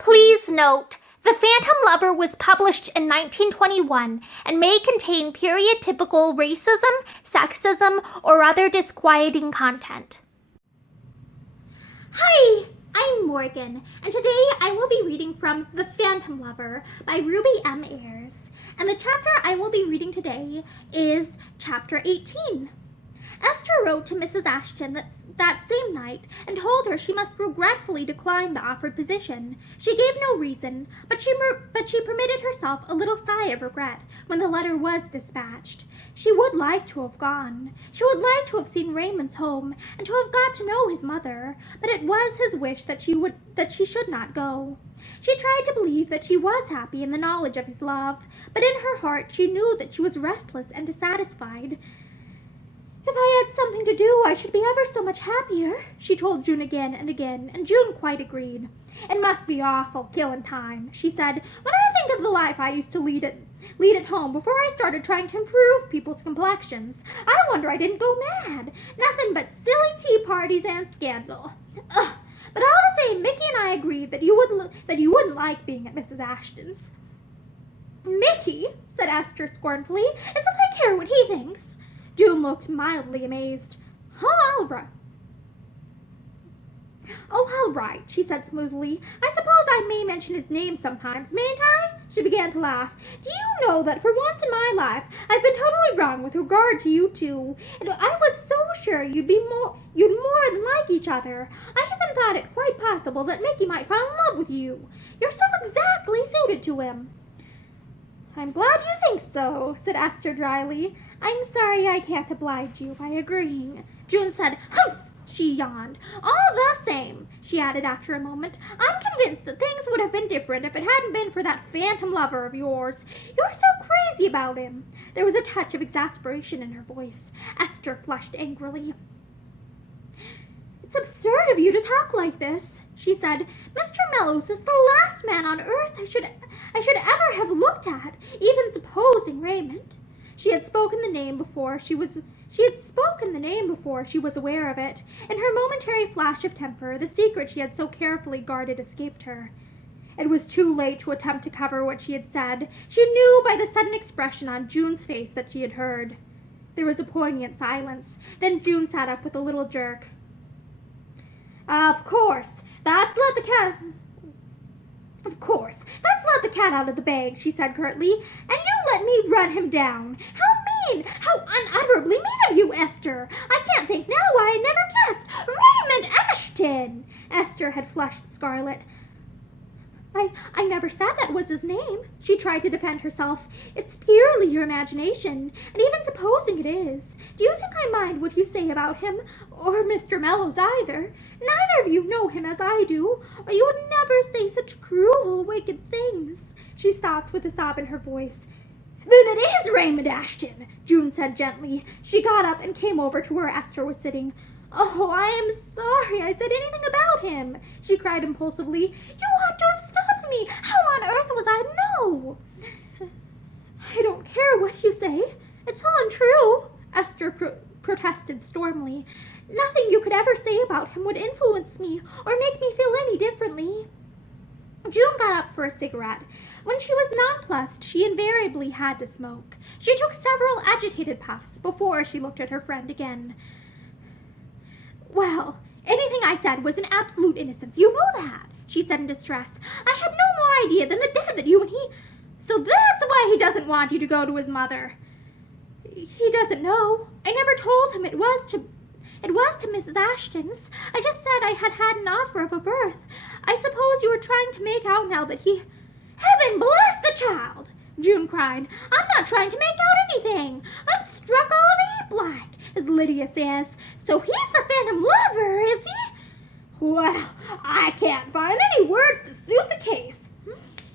Please note, The Phantom Lover was published in 1921 and may contain period-typical racism, sexism, or other disquieting content. Hi, I'm Morgan, and today I will be reading from The Phantom Lover by Ruby M. Ayres, and the chapter I will be reading today is Chapter 18. Esther wrote to Mrs. Ashton that same night and told her she must regretfully decline the offered position. She gave no reason, but she permitted herself a little sigh of regret when the letter was dispatched. She would like to have gone. She would like to have seen Raymond's home and to have got to know his mother, but it was his wish that she should not go. She tried to believe that she was happy in the knowledge of his love, but in her heart she knew that she was restless and dissatisfied. "If I had something to do, I should be ever so much happier," she told June again and again, and June quite agreed. "It must be awful, killing time," she said. "When I think of the life I used to lead at home before I started trying to improve people's complexions, I wonder I didn't go mad. Nothing but silly tea parties and scandal. Ugh. But all the same, Mickey and I agreed that you wouldn't like being at Mrs. Ashton's." "Mickey," said Esther scornfully, "as if I care what he thinks." June looked mildly amazed. "Oh, all right," she said smoothly. "I suppose I may mention his name sometimes, mayn't I?" She began to laugh. "Do you know that for once in my life I've been totally wrong with regard to you two, and I was so sure you'd more than like each other. I even thought it quite possible that Mickey might fall in love with you. You're so exactly suited to him." "I'm glad you think so," said Esther dryly. "I'm sorry I can't oblige you by agreeing." June said, "Humph!" She yawned. "All the same," she added after a moment, "I'm convinced that things would have been different if it hadn't been for that phantom lover of yours. You're so crazy about him." There was a touch of exasperation in her voice. Esther flushed angrily. "It's absurd of you to talk like this," she said. "Mr. Mellows is the last man on earth I should ever have looked at, even supposing Raymond." She had spoken the name before she was aware of it. In her momentary flash of temper, the secret she had so carefully guarded escaped her. It was too late to attempt to cover what she had said. She knew by the sudden expression on June's face that she had heard. There was a poignant silence. Then June sat up with a little jerk. Of course, that's let the cat out of the bag," she said curtly. "And you let me run him down. How mean! How unutterably mean of you, Esther! I can't think now why I never guessed. Raymond Ashton!" Esther had flushed scarlet. I never said that was his name," she tried to defend herself. "It's purely your imagination, and even supposing it is, do you think I mind what you say about him, or Mr. Mellows either? Neither of you know him as I do, or you would never say such cruel, wicked things." She stopped with a sob in her voice. "Then it is Raymond Ashton," June said gently. She got up and came over to where Esther was sitting. "Oh, I am sorry I said anything about him," she cried impulsively. "You ought to have stopped me. How on earth was I to know?" "I don't care what you say. It's all untrue," Esther protested stormily. "Nothing you could ever say about him would influence me or make me feel any differently." June got up for a cigarette. When she was nonplussed, she invariably had to smoke. She took several agitated puffs before she looked at her friend again. "Well, anything I said was an absolute innocence. You know that," she said in distress. "I had no more idea than the dad that you and he... So that's why he doesn't want you to go to his mother." "He doesn't know. I never told him it was to Mrs. Ashton's. I just said I had had an offer of a berth. I suppose you were trying to make out now that he..." "Heaven bless the child!" June cried. "I'm not trying to make out anything. I'm struck all of a black, as Lydia says. So he's the phantom lover, is he? Well, I can't find any words to suit the case."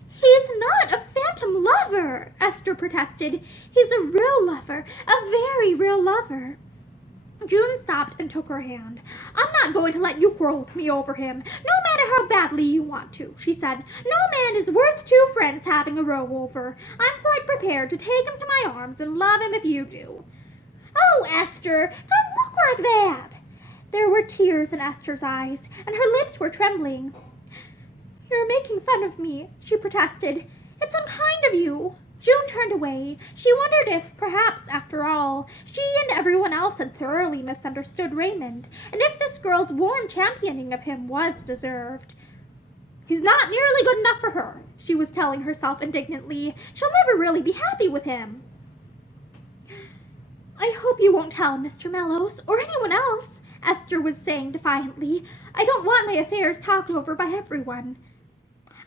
"He's not a phantom lover," Esther protested. "He's a real lover, a very real lover." June stopped and took her hand. "I'm not going to let you quarrel with me over him, no matter how badly you want to," she said. "No man is worth two friends having a row over. I'm quite prepared to take him to my arms and love him if you do." "Oh, Esther, don't look like that." There were tears in Esther's eyes, and her lips were trembling. "You're You're making fun of me, she protested. It's unkind of you. June turned away. She wondered if, perhaps, after all, she and everyone else had thoroughly misunderstood Raymond, and if this girl's warm championing of him was deserved. He's not nearly good enough for her, she was telling herself indignantly. She'll never really be happy with him. I hope you won't tell Mr. Mellows or anyone else, Esther was saying defiantly. I don't want my affairs talked over by everyone.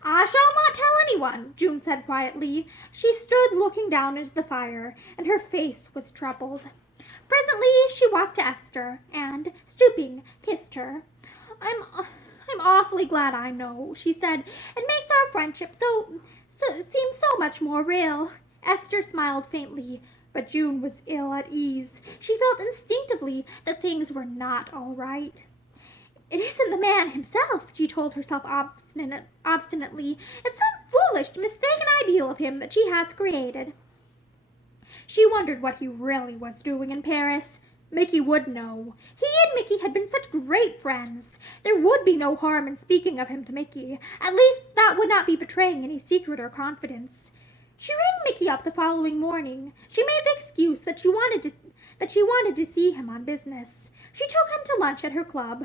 I shall not tell anyone, June said quietly. She stood looking down into the fire, and her face was troubled. Presently she walked to Esther, and, stooping, kissed her. I'm awfully glad I know, she said. It makes our friendship seem so much more real. Esther smiled faintly, but June was ill at ease. She felt instinctively that things were not all right. It isn't the man himself, she told herself obstinately. It's some foolish, mistaken ideal of him that she has created. She wondered what he really was doing in Paris. Mickey would know. He and Mickey had been such great friends. There would be no harm in speaking of him to Mickey. At least that would not be betraying any secret or confidence. She rang Mickey up the following morning. She made the excuse that she wanted to see him on business. She took him to lunch at her club.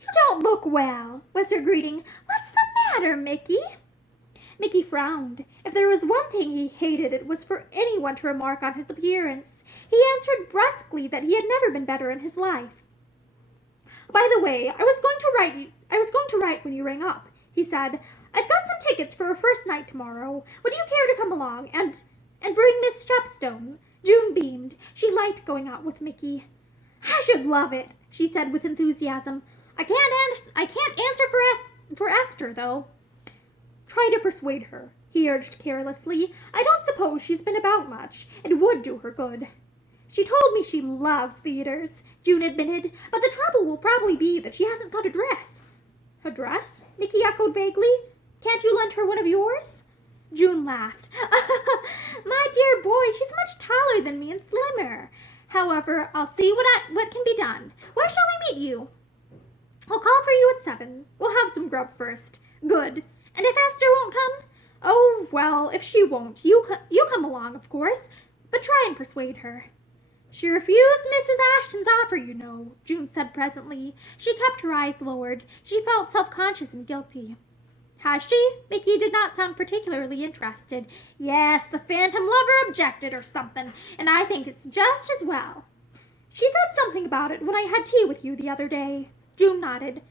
You don't look well, was her greeting. What's the matter, Mickey? Mickey frowned. If there was one thing he hated, it was for anyone to remark on his appearance. He answered brusquely that he had never been better in his life. By the way, I was going to write when you rang up, he said. I've got some tickets for a first night tomorrow. Would you care to come along and bring Miss Shepstone? June beamed. She liked going out with Mickey. I should love it, she said with enthusiasm. I can't answer for Esther, though. Try to persuade her, he urged carelessly. I don't suppose she's been about much. It would do her good. She told me she loves theaters, June admitted, but the trouble will probably be that she hasn't got a dress. A dress? Mickey echoed vaguely. Can't you lend her one of yours? June laughed. My dear boy, she's much taller than me and slimmer. However, I'll see what can be done. Where shall we meet you? I'll call for you at 7. We'll have some grub first. Good. And if Esther won't come? Oh, well, if she won't, you come along, of course. But try and persuade her. She refused Mrs. Ashton's offer, you know, June said presently. She kept her eyes lowered. She felt self-conscious and guilty. Has she? Mickey did not sound particularly interested. Yes, the phantom lover objected or something, and I think it's just as well. She said something about it when I had tea with you the other day. June nodded.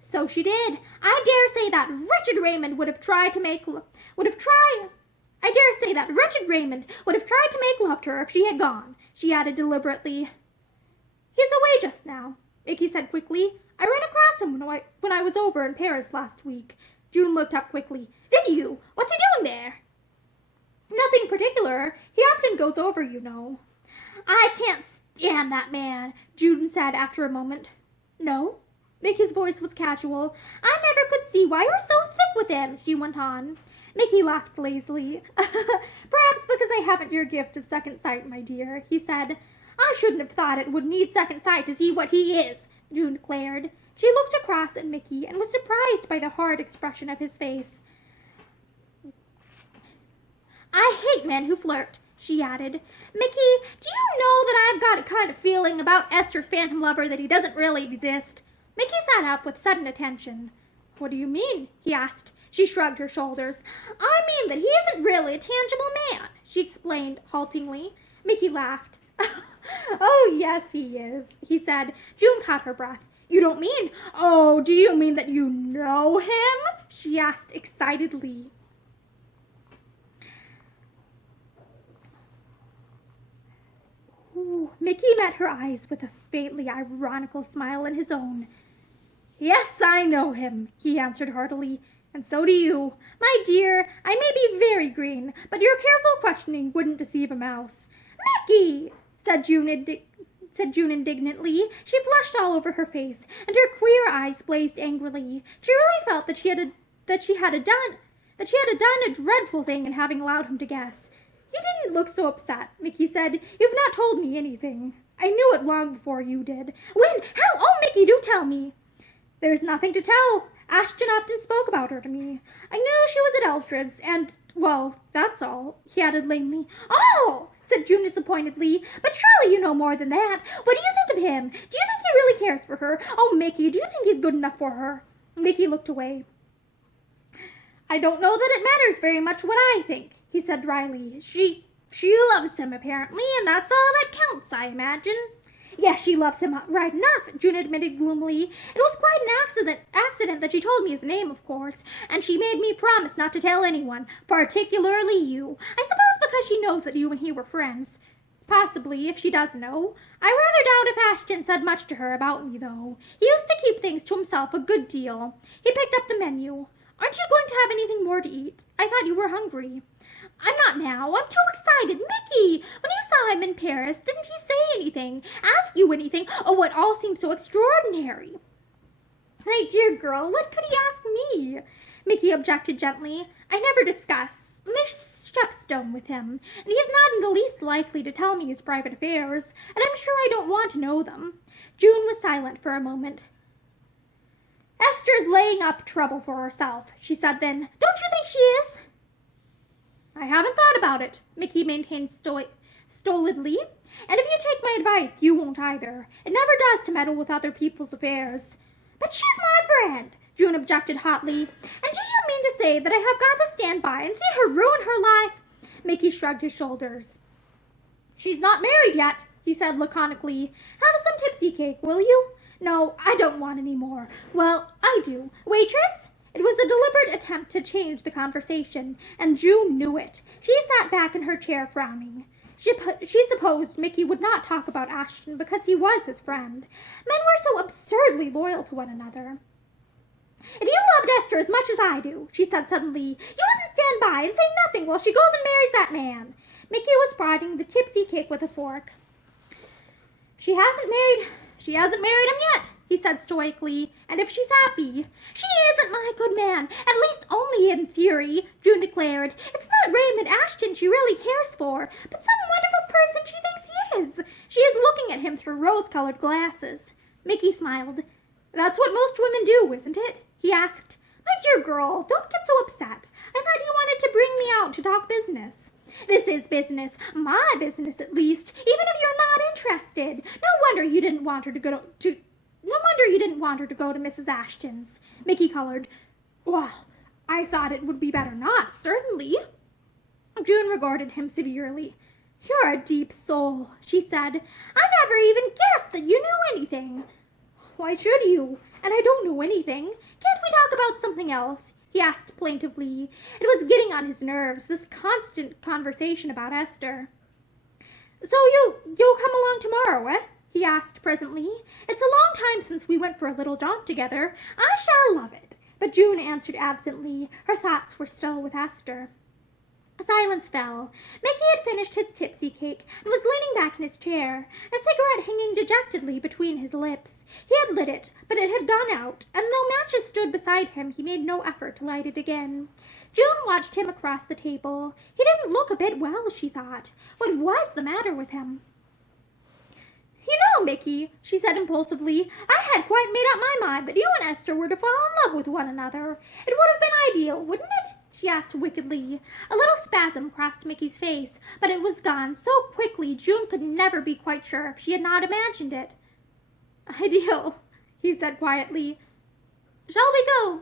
So she did. I dare say that wretched Raymond would have tried to make love to her if she had gone, she added deliberately. He's away just now, Mickey said quickly. I ran across him when I was over in Paris last week. June looked up quickly. Did you? What's he doing there? Nothing particular. He often goes over, you know. I can't stand that man, June said after a moment. No? Mickey's voice was casual. I never could see why you're so thick with him, she went on. Mickey laughed lazily. Perhaps because I haven't your gift of second sight, my dear, he said. I shouldn't have thought it would need second sight to see what he is, June declared. She looked across at Mickey and was surprised by the hard expression of his face. I hate men who flirt, she added. Mickey, do you know that I've got a kind of feeling about Esther's phantom lover that he doesn't really exist? Mickey sat up with sudden attention. What do you mean? He asked. She shrugged her shoulders. I mean that he isn't really a tangible man, she explained haltingly. Mickey laughed. Oh, yes, he is, he said. June caught her breath. You don't mean? Oh, do you mean that you know him? She asked excitedly. Ooh, Mickey met her eyes with a faintly ironical smile in his own. Yes, I know him, he answered heartily. And so do you. My dear, I may be very green, but your careful questioning wouldn't deceive a mouse. Mickey, said June indignantly. She flushed all over her face, and her queer eyes blazed angrily. She really felt that she had done a dreadful thing in having allowed him to guess. You didn't look so upset, Mickey said. You've not told me anything. I knew it long before you did. When? How? Oh, Mickey, do tell me. There's nothing to tell. Ashton often spoke about her to me. I knew she was at Eldred's, and, well, that's all," he added lamely. "Oh!" said June disappointedly. "But surely you know more than that. What do you think of him? Do you think he really cares for her? Oh, Mickey, do you think he's good enough for her?" Mickey looked away. "I don't know that it matters very much what I think," he said dryly. She loves him, apparently, and that's all that counts, I imagine." "Yes, she loves him right enough," June admitted gloomily. "It was quite an accident that she told me his name, of course, and she made me promise not to tell anyone, particularly you. I suppose because she knows that you and he were friends. Possibly, if she does know. I rather doubt if Ashton said much to her about me, though. He used to keep things to himself a good deal." He picked up the menu. "Aren't you going to have anything more to eat? I thought you were hungry." "I'm not now. I'm too excited. Mickey, when you saw him in Paris, didn't he say anything? Ask you anything? Oh, it all seems so extraordinary." "My dear girl, what could he ask me?" Mickey objected gently. "I never discuss Miss Shepstone with him, and he is not in the least likely to tell me his private affairs, and I'm sure I don't want to know them." June was silent for a moment. "Esther's laying up trouble for herself," she said then. "Don't you think she is?" "I haven't thought about it," Mickey maintained stolidly. "And if you take my advice, you won't either. It never does to meddle with other people's affairs." "But she's my friend," June objected hotly. "And do you mean to say that I have got to stand by and see her ruin her life?" Mickey shrugged his shoulders. "She's not married yet," he said laconically. "Have some tipsy cake, will you?" "No, I don't want any more." "Well, I do. Waitress?" It was a deliberate attempt to change the conversation, and June knew it. She sat back in her chair frowning. She supposed Mickey would not talk about Ashton because he was his friend. Men were so absurdly loyal to one another. "If you loved Esther as much as I do," she said suddenly, "you wouldn't stand by and say nothing while she goes and marries that man." Mickey was frying the tipsy cake with a fork. She hasn't married him yet," he said stoically, "and if she's happy—" "She isn't, my good man, at least only in theory," June declared. "It's not Raymond Ashton she really cares for, but some wonderful person she thinks he is. She is looking at him through rose-colored glasses." Mickey smiled. "That's what most women do, isn't it?" he asked. "My dear girl, don't get so upset. I thought you wanted to bring me out to talk business." "This is business. My business, at least, even if you're not interested. No wonder you didn't want her to go to Mrs. Ashton's." Mickey colored. "Well, I thought it would be better not, certainly." June regarded him severely. "You're a deep soul," she said. "I never even guessed that you knew anything." "Why should you? And I don't know anything. Can't we talk about something else?" he asked plaintively. It was getting on his nerves, this constant conversation about Esther. "So you'll come along tomorrow, eh?" he asked presently. "It's a long time since we went for a little jaunt together. I shall love it." But June answered absently. Her thoughts were still with Esther. Silence fell. Mickey had finished his tipsy cake and was leaning back in his chair, a cigarette hanging dejectedly between his lips. He had lit it, but it had gone out, and though matches stood beside him, he made no effort to light it again. June watched him across the table. He didn't look a bit well, she thought. What was the matter with him? "You know, Mickey," she said impulsively, "I had quite made up my mind that you and Esther were to fall in love with one another. It would have been ideal, wouldn't it?" she asked wickedly. A little spasm crossed Mickey's face, but it was gone so quickly June could never be quite sure if she had not imagined it. "Ideal," he said quietly. "Shall we go?"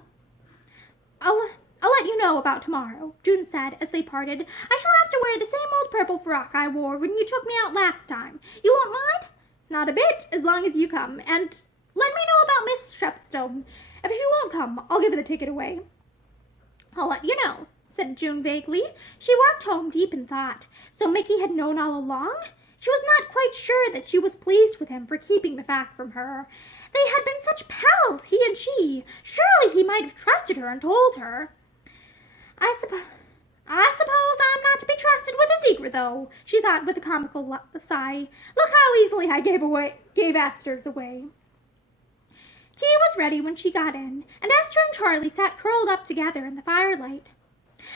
I'll let you know about tomorrow," June said as they parted. "I shall have to wear the same old purple frock I wore when you took me out last time. You won't mind?" "Not a bit, as long as you come. And let me know about Miss Shepstone. If she won't come, I'll give the ticket away." "I'll let you know," said June vaguely. She walked home deep in thought. So Mickey had known all along? She was not quite sure that she was pleased with him for keeping the fact from her. They had been such pals, he and she. Surely he might have trusted her and told her. I suppose I'm not to be trusted with a secret, though," she thought with a comical sigh. "Look how easily I gave Esther's away." Tea was ready when she got in, and Esther and Charlie sat curled up together in the firelight.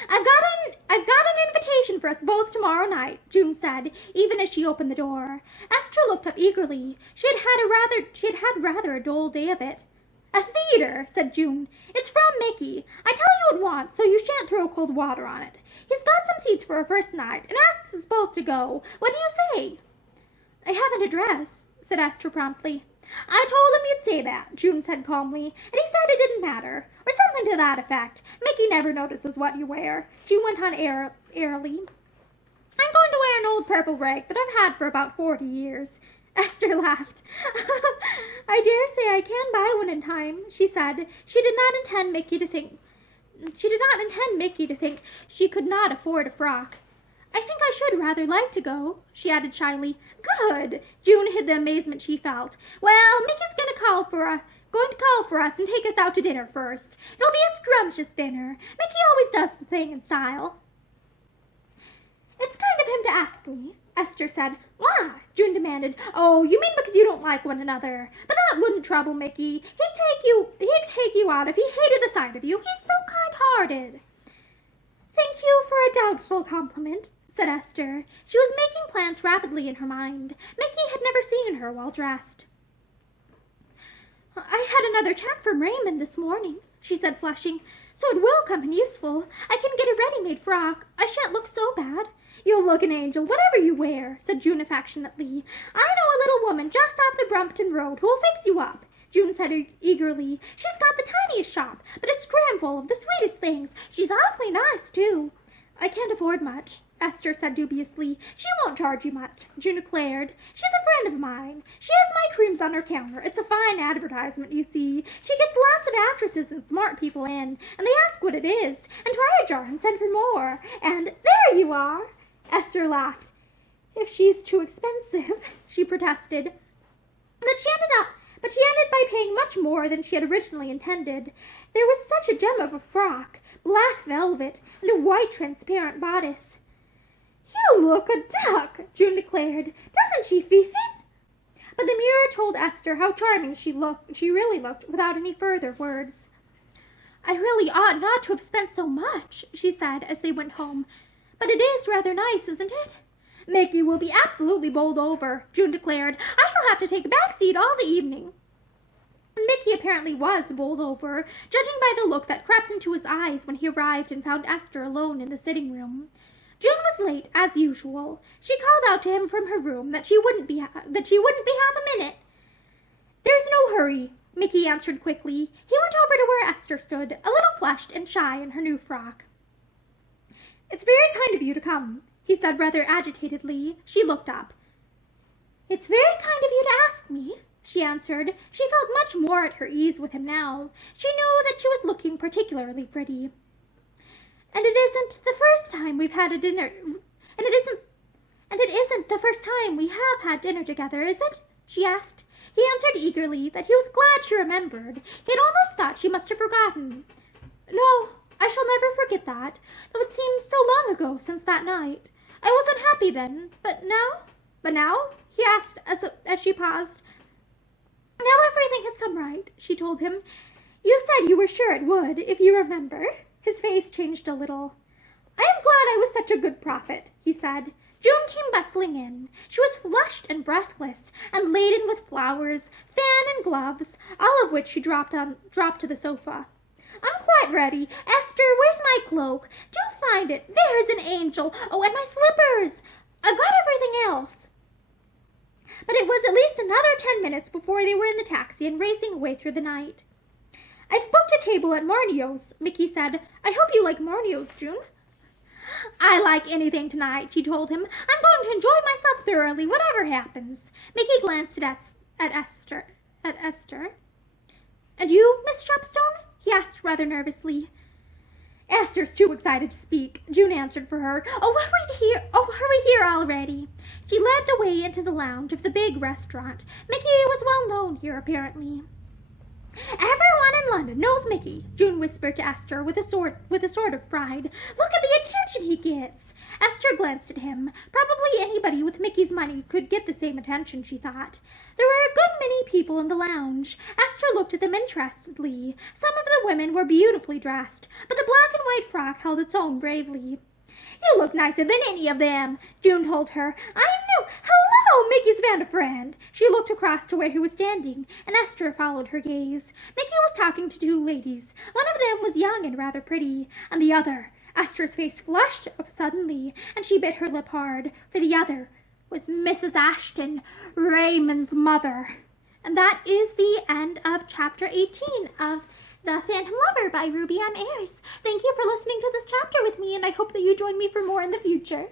I've got an invitation for us both tomorrow night," June said, even as she opened the door. Esther looked up eagerly. She had had rather a dull day of it. "A theater," said June. "It's from Mickey. I tell you at once, so you shan't throw cold water on it. He's got some seats for our first night, and asks us both to go. What do you say?" "I haven't a dress," said Esther promptly. "I told him you'd say that," June said calmly, "and he said it didn't matter, or something to that effect. Mickey never notices what you wear," she went on airily. "I'm going to wear an old purple rag that I've had for about 40 years. Esther laughed. "I dare say I can buy one in time," she said. She did not intend Mickey to think she could not afford a frock. "I think I should rather like to go," she added shyly. "Good." June hid the amazement she felt. "Well, Mickey's going to call for us and take us out to dinner first. It'll be a scrumptious dinner. Mickey always does the thing in style." "It's kind of him to ask me," Esther said. "Why?" June demanded. "Oh, you mean because you don't like one another. But that wouldn't trouble Mickey. He'd take you out if he hated the sight of you. He's so kind-hearted." "Thank you for a doubtful compliment," said Esther. She was making plans rapidly in her mind. Mickey had never seen her well dressed. "I had another check from Raymond this morning," she said, flushing, "so it will come in useful. I can get a ready-made frock. I shan't look so bad." "You'll look an angel, whatever you wear," said June affectionately. "I know a little woman just off the Brompton Road who'll fix you up," June said eagerly. "She's got the tiniest shop, but it's cram full of the sweetest things. She's awfully nice, too." "I can't afford much," Esther said dubiously. "She won't charge you much," June declared. "She's a friend of mine. She has my creams on her counter. It's a fine advertisement, you see. She gets lots of actresses and smart people in, and they ask what it is, and try a jar and send for more. And there you are." Esther laughed. "If she's too expensive," she protested. But she ended by paying much more than she had originally intended. There was such a gem of a frock, black velvet, and a white transparent bodice. "You look a duck," June declared. "Doesn't she, Fifi?" But the mirror told Esther how charming she really looked, without any further words. "I really ought not to have spent so much," she said as they went home. "But it is rather nice, isn't it?" "Mickey will be absolutely bowled over," June declared. "I shall have to take a back seat all the evening." Mickey apparently was bowled over, judging by the look that crept into his eyes when he arrived and found Esther alone in the sitting room. June was late, as usual. She called out to him from her room that she wouldn't be half a minute. "There's no hurry," Mickey answered quickly. He went over to where Esther stood, a little flushed and shy in her new frock. "It's very kind of you to come," he said rather agitatedly. She looked up. "It's very kind of you to ask me," she answered. She felt much more at her ease with him now. She knew that she was looking particularly pretty. "And it isn't the first time we've had a dinner, and it isn't the first time we have had dinner together, is it?" she asked. He answered eagerly that he was glad she remembered. He had almost thought she must have forgotten. "No, I shall never forget that, though it seems so long ago since that night. I was unhappy then, but now?" he asked as she paused. "Now everything has come right," she told him. "You said you were sure it would, if you remember." His face changed a little. "I am glad I was such a good prophet," he said. June came bustling in. She was flushed and breathless, and laden with flowers, fan and gloves, all of which she dropped to the sofa. "I'm quite ready. Esther, where's my cloak? Do find it. There's an angel. Oh, and my slippers. I've got everything else." But it was at least another 10 minutes before they were in the taxi and racing away through the night. "I've booked a table at Marnio's," Mickey said. "I hope you like Marnio's, June." "I like anything tonight," she told him. "I'm going to enjoy myself thoroughly, whatever happens." Mickey glanced at Esther. "And you, Miss Shepstone?" he asked rather nervously. "Esther's too excited to speak," June answered for her. Hurry here already." She led the way into the lounge of the big restaurant. Mickey was well known here, apparently. "Everyone in London knows Mickey," June whispered to Esther with a sort of pride. "Look at the attention he gets." Esther glanced at him. Probably anybody with Mickey's money could get the same attention, she thought. There were a good many people in the lounge. Esther looked at them interestedly. Some of the women were beautifully dressed, but the black and white frock held its own bravely. You look nicer than any of them, June told her. I know. Hello, Mickey's found a friend. She looked across to where he was standing, and Esther followed her gaze. Mickey was talking to two ladies. One of them was young and rather pretty, and the other, Esther's face flushed up suddenly, and she bit her lip hard, for the other was Mrs. Ashton, Raymond's mother. And that is the end of chapter 18 of The Phantom Lover by Ruby M. Ayres. Thank you for listening to this chapter with me, and I hope that you join me for more in the future.